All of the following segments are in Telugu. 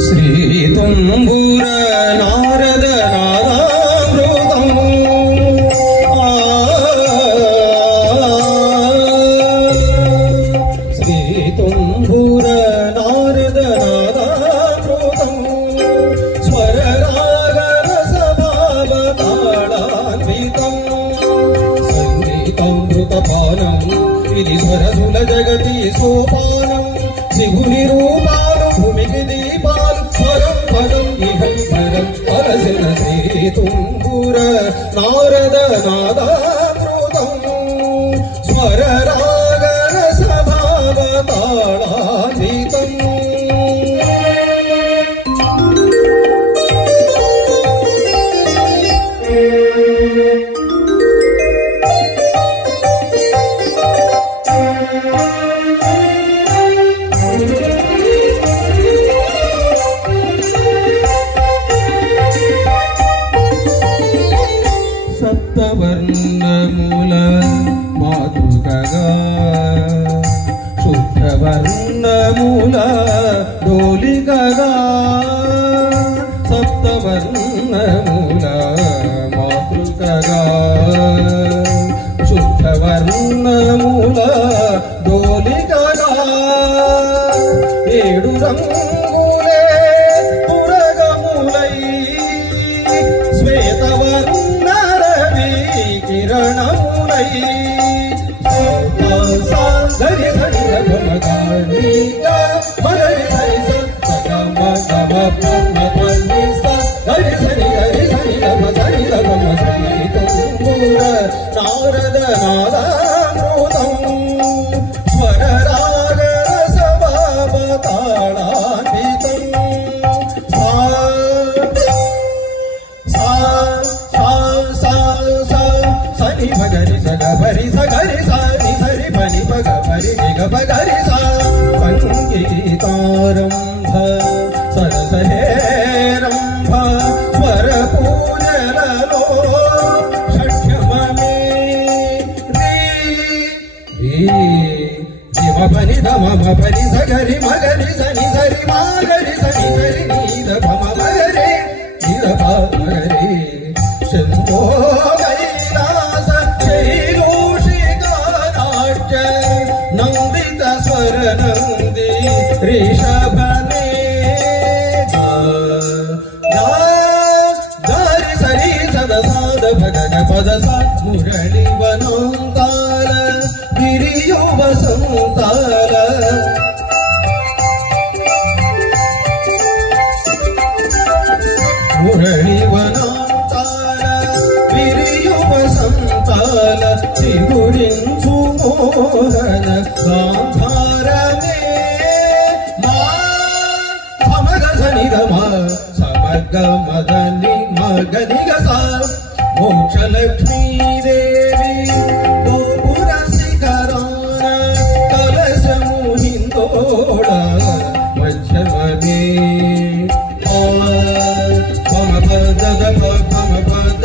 ಶ್ರೀತುಂಬುರ ನಾರದ ನಾದಾಮೃತಮು ಶ್ರೀತುಂಬುರ ನಾರದ ನಾದಾಮೃತಮು ಸ್ವರರಾಗ ರಸಭಾವ ತಾಳಾನ್ವಿತಂ ಸಂಗೀತಾಮೃತಪಾನಂ ఇది సరసుల జగతి సోపానం శివుని రూపాలు భూమికి దీపాలు పరం పదం ఇహం పరం పరసిన శ్రీతుంబుర నారద నాదామృతం స్వర రాగ రసభావ తాళాన్వితం సప్తవర్ణముల మాతృకగా శుద్ధవర్ణముల డోలికగా సప్తవర్ణముల మాతృకగా శుద్ధవర్ణముల డోలికగా ఏడు రంగులే పురగములై శ్వేతవర్ణ కిరణములై సరి సరి గమగానిక మగరి సరి సగమ గమ పమ పని సరి సరి గరి సరి గమ సరి గమ సరి తుంబుర నారద నాదామృతం స్వర రాగ రసభావ తాళాన్వితం భగరి సగరి సగరి సారి సరి పని పగ పరి నిగ పగరి సా సంగీతారంభ సరసహేరంభ స్వర పూజలలో షఠ్యమమే శివ పని ధమ పని సగరి మగరి సని సరి మాగరి సని సరి నీద భమ మగరి నీద మగరి శంభో నందిత స్వర నంది ऋषभने गारि सरि सद साद भगन पद सा मुरली वनोंताल गिरियो वसंताल मुरली वनोंताल गिरियो वसंताल चिगुरिंचु मोहन गांधारमे समग मदनि मगनि गसा मोक्ष लक्ष्मी देवी गोपुर शिखरान कलश मुहिंदोड़ मध्यमने पम पद पम पद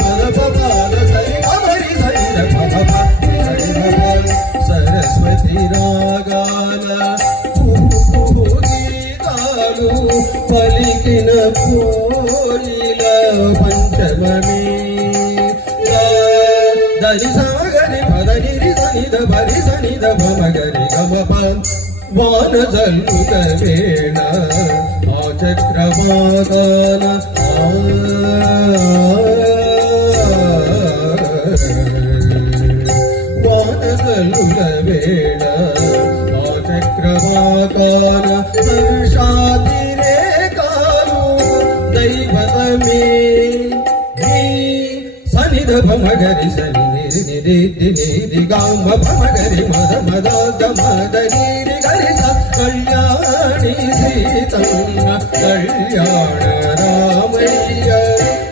पद पद सरि अमरि सरि सरस्वती रागाल पलिकिन कोइल पंचममे दरि समगरि पदनि सनि द भरि सनि द भमगरि गम वान जल्लुत वेण चक्रवादन वान जल्लुत वेण चक्रवादन हर्षातिरे कालु दैवतमे सनिध भमगरि सनि निरि निरि गाम भमगरि मद मद मदनि गरि स कल्याणी सीतम् कल्याण रामय्य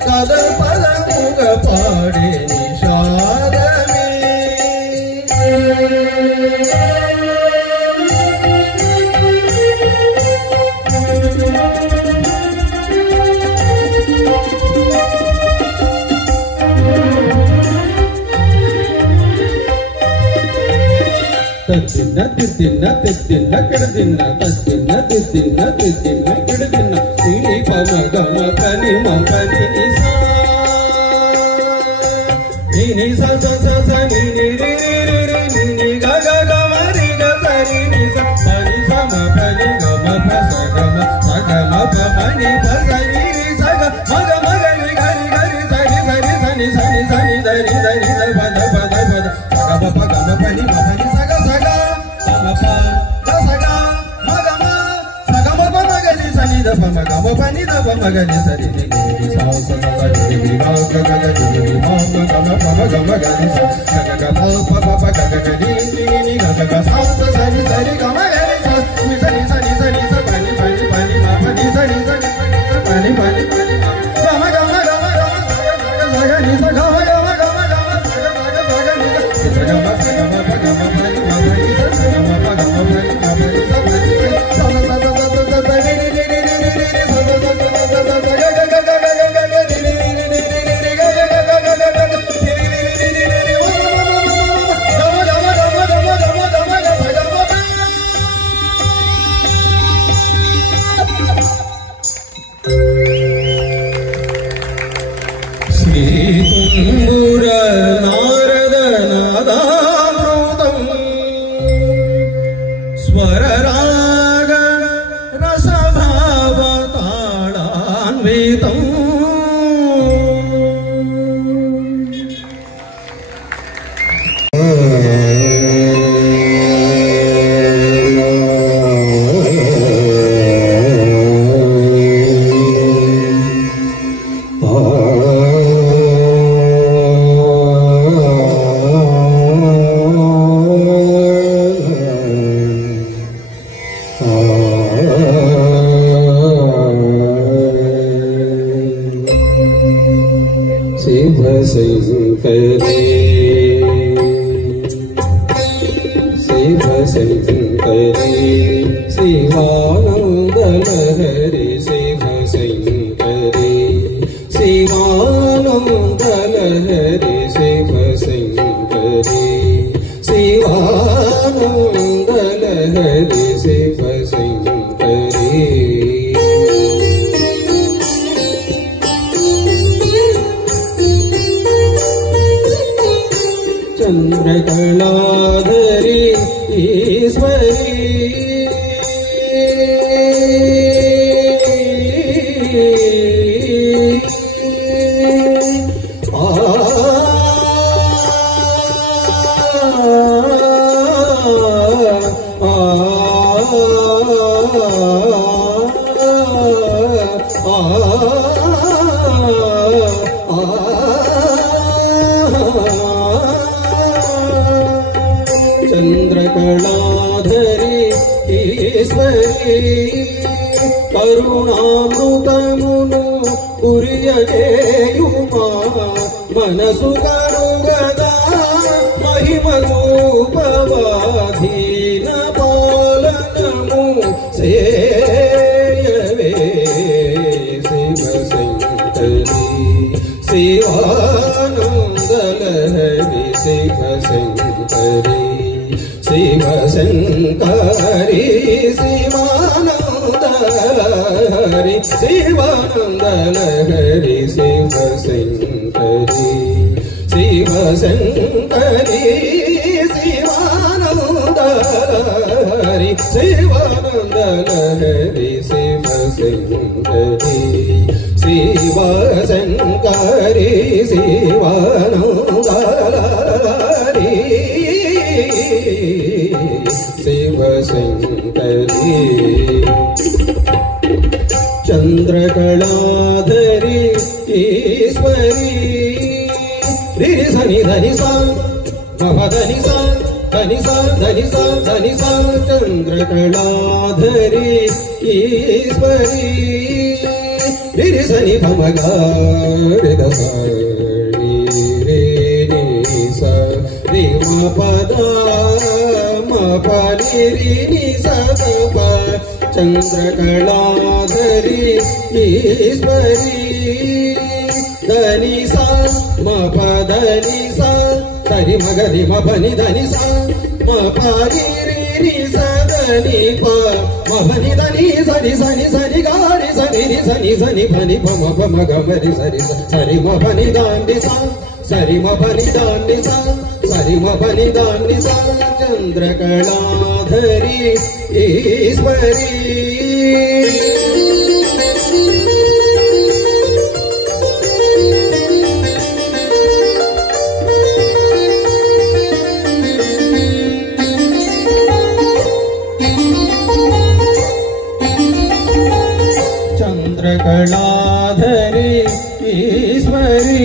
कद पलमुग पाडे निषादमे ತತ್ತಿನ್ನ ತಿತ್ತಿನ್ನ ತಿತ್ತಿನ್ನ ಕೆಡದಿನ್ನ ತತ್ತಿನ್ನ ತಿತ್ತಿನ್ನ ತಿತ್ತಿನ್ನ ಕೆಡದಿನ್ನ ಇಳಿ ಪಮ ಗಮ ಪನಿ ಮ ಪನಿ ನಿ ಸ ಸ ಸ ಸ ನಿ ನಿ ರಿ ರಿ ರಿ ನಿ ನಿ ಗ ಗ ಗ ಮ ರಿ ಗ ಸ ರಿ ನಿ ಸ ಪ ನಿ ಸ ಮ ಪ ನಿ ಗ ಮ ಪ ಸ ಗ ಮ ಸ ಗ ಮ ಪ ಮ ನಿ ಪ ಸ ನಿ ರಿ ಸ ಗ ಮ ಗ ಮ ಗ ನಿ ಗ ರಿ ಗ ರಿ ಸ ನಿ ಸ ನಿ ಸ ನಿ ಸ ನಿ ಸ ನಿ ದ ರಿ ದ ರಿ ದ ಪ ದ ಪ ದ ಪ ದ ಸ ಗ ಮ ಪ ಗ ಮ ಪ ನಿ ಮ ಪ ನಿ ಸ ಗ ಸ ಗ ಮ ಪ ದ ಸ ಗ ಮ ಗ ಮ ಸ ಗ ಮ ಪ ಮ ಗ ನಿ ಸ ನಿ ದ ಪ ಮ ಗ ಮ ಪ ನಿ ದ ಪ ಮ ಗ ನಿ ಸ ರಿ ನಿ ನಿ ಸ ಸ ಗ ಗ ನಿ ನಿ ಗ ಗ ಗ ಗ ನಿ ನಿ ಮ ಮ ಗ ಮ ಪ ಮ ಗ ಮ ಗ ನಿ ಸ ಗ ಗ ಗ ಮ ಪ ಪ ಪ ಗ ಗ ಗ ನಿ ನಿ ನಿ ಗ ಗ ಗ ಸ ಸ ಸ ನಿ ಸ ರಿ ಗ ಮ ಗ ನಿ ಸ ನಿ ಸ ನಿ ಸ ನಿ ಸ ನಿ ಸ ಪ ನಿ ಪ ನಿ ಪ ನಿ ಮ ಪ ನಿ ಸ ನಿ ಸ ನಿ ಪ ನಿ ಪ ನಿ ಪ ನಿ ಗ ಮ ಗ ಮ ಗ ಮ ಗ ಮ ಸ ಗ ನಿ ಸ ಗ ಮ ಗ ಮ ಗ ಮ ಗ ಮ ಸ ಗ ಸ ಗ ಸ ಗ ನಿ ಸ ಗ ಮ ಸ ಗ ಮ ಪ ಗ ಮ ಪ ನಿ ಮ ಪ ನಿ ಸ ಗ ಮ ಪ ಗ ಮ ಪ ನಿ ಮ ಪ ನಿ ಸ ಪ ನಿ ಸ ಸ ಸ ಸ ಸ ಸ ಸ ನಿ ನಿ ನಿ ನಿ ನಿ ನಿ ನಿ ಸ ಸ ಸ ಸ ಸ ಸ ಸ ಗ ಗ ಗ ಗ ಗ ಗ ಗ ಗ ನಿ ನಿ ನಿ ನಿ ನಿ ನಿ ನಿ ಗ ಗ ಗ ಗ ಗ ಗ ಗ ಗ ನಿ ನಿ ನಿ ನಿ ನಿ ನಿ ನಿ ವ ಮ ಮ ಮ ಗ ಮ ಗ ಮ ಗ ಮ ಗ ಮ ಗ ಮ ಗ ಮ ಗ ಸ ಗ ಮ ಪ ಶ್ರೀ ತುಂಬುರ ನಾರದ ನಾದಾಮೃತಂ ಸ್ವರ ರಾಗ ರಸಭಾವ ತಾಳಾನ್ವಿತಂ चंद्रकलाधरी ईश्वरी చంద్రకళాధరి ఈశ్వరి కరుణామృతమును కురియజేయుమా మనసు కరుగదా మహిమ రూపవాధీన పాలనము సేయవే శివశంకరి శివానందలహరి శివశంకరి శివశంకరి శివానందలహరి శివానందలహరి శివశంకరి శివశంకరి శివానందలహరి శివానందలహరి శివశంకరి శివశంకరి శివానందలహరి శివశంకరి చంద్రకళాధరి ఈశ్వరి రిరి సని ధని సా మమ ధని సా ధని సా ధని సా ధని సా చంద్రకళాధరి ఈశ్వరి రిరి సని మమ గా రి ద సా రి రి ని సా రి మ పద మ ప ని రి ని సా ద ప చంద్రకళాధరి ఈశ్వరి ధని సా మ ప ధని సా సరి మగ రి మ ప ని ధని సా పరి రి సని ప మని దని సని సని సని గారి సని రి సని సని పని ప మ ప మ గ మ రి సరి సరి మ పని దాని సా సరి మ పని దాని సా సరి మ పని దాని సా చంద్రకళాధరి ఈశ్వరి చంద్రకళాధరి ఈశ్వరి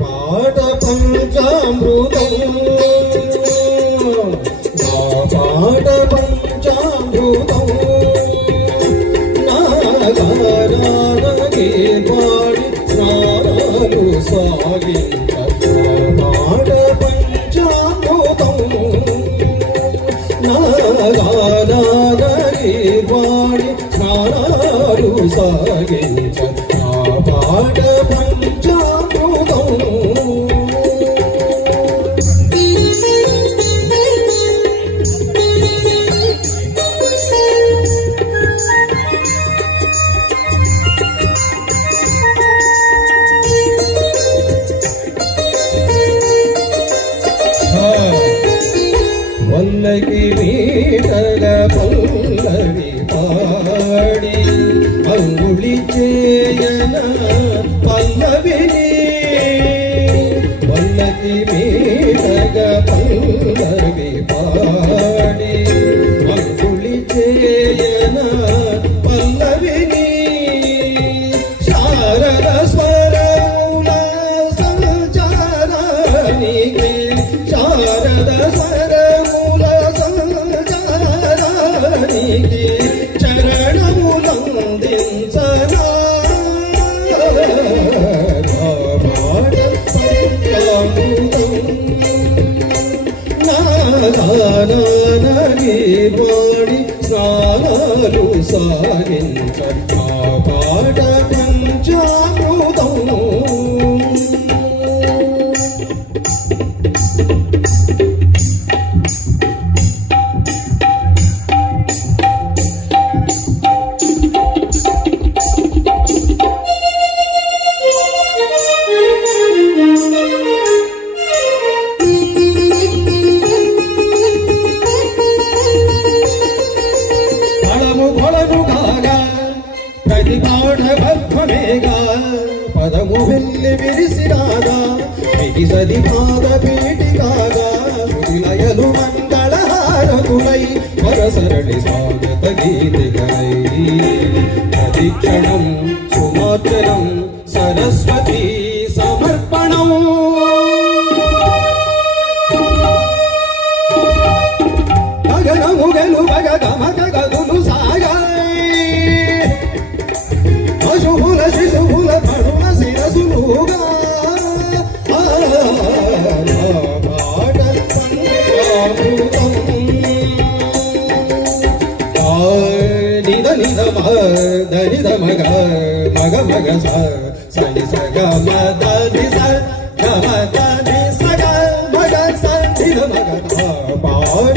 పాట పంచామృతం పల్లకి మీటగ పల్లవి పాడి అంగుళి చేయన పల్లవిని పల్లకి మీటగ పల్లవి పాడి అంగుళి చేయన పల్లవిని శారద స్వరముల సంచారానికి శారద స్వరముల సంచారానికి చరణములందించనా నాగానగి వాడి స్నానాలు సాగించ ఆ పాట పంచామృతం పదము వెళ్ళి విరిసిరాగా విడిసది పాద పీఠికాగా విలయలు మంగళహారతులై వరసరళి స్వాగత గీతికై ప్రతిక్షణం సుమాచరం సరస్వతి సమర్పణం గగనముగలు భగగమగ గదులు సాగా శుభుల శిశుభుల కరుణ శిరసులుగా పాట నిద నిద నిద మగ మగ మగ సని సగ మద నిజ గమదని సగ మగ సనిద మగ పాట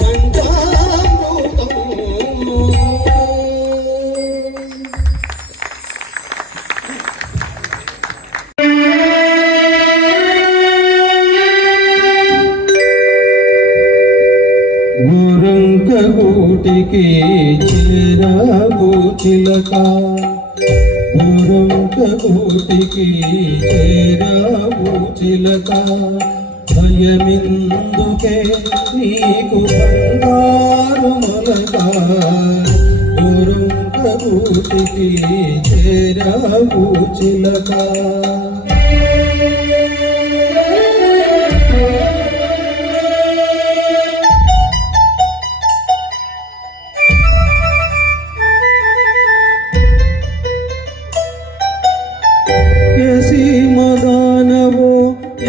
పంచామృతం గూటికి చేరావు చిలక గూటికి చేరావు చిలక భయమిందుకే నీకు బంగారు మొలక గూటికి చేరావు చిలక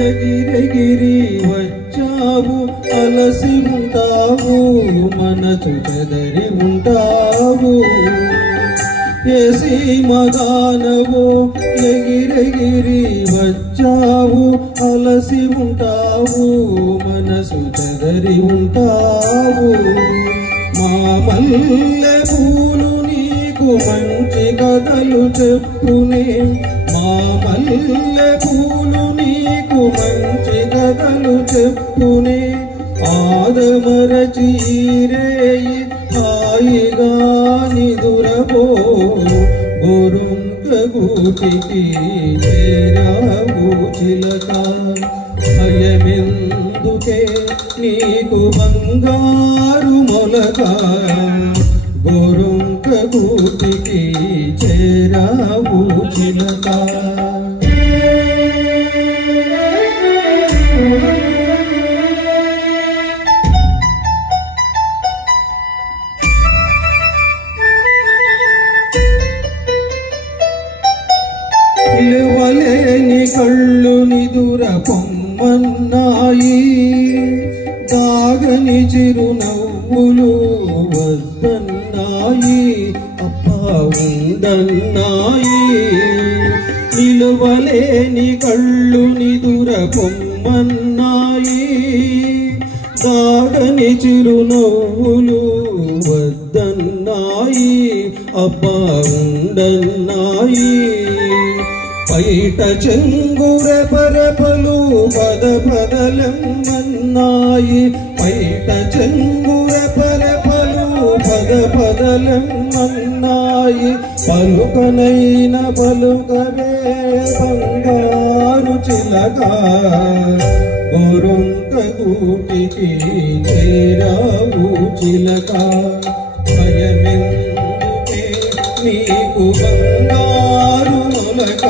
ఎగిరెగిరి వచ్చ మగానవో ఎగిరెగిరి వచ్చావు అలసి ఉంటావు మనసు చెదరి ఉంటావు మా మల్లె పూలు నీకు మంచి కథలు చెప్పునే మా మల్లె పూలు నీకు మంచి కథలు చెప్పునే ఆదమరచి రేయి హాయిగా నిదురపో గోరొంక గూటికి చేరావు చిలక భయమెందుకే నీకు బంగారు మొలక గోరొంక గూటికి చేరావు చిలక నిలవలేని కళ్ళు నిదుర పొమ్మన్నాయి దాగని చిరునవ్వులు వద్దన్నాయి అప్పా ఉందన్నాయి నిలవలేని కళ్ళు నిదుర పొమ్మన్నాయి దాగని చిరునవ్వులు వద్దన్నాయి అప్పా ఉండన్నాయి పైట చెంగుర పరపలు పదపదలమ్మన్నాయి పైట చెంగుర పరపలు పదపదలమ్మన్నాయి పలుకనైన పలుకవే బంగారు చిలక గోరొంక గూటికి చేరావు చిలక భయమెందుకే నీకు బంగారు మొలక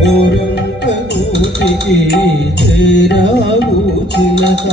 గోరొంక గూటికి చేరావు చిలక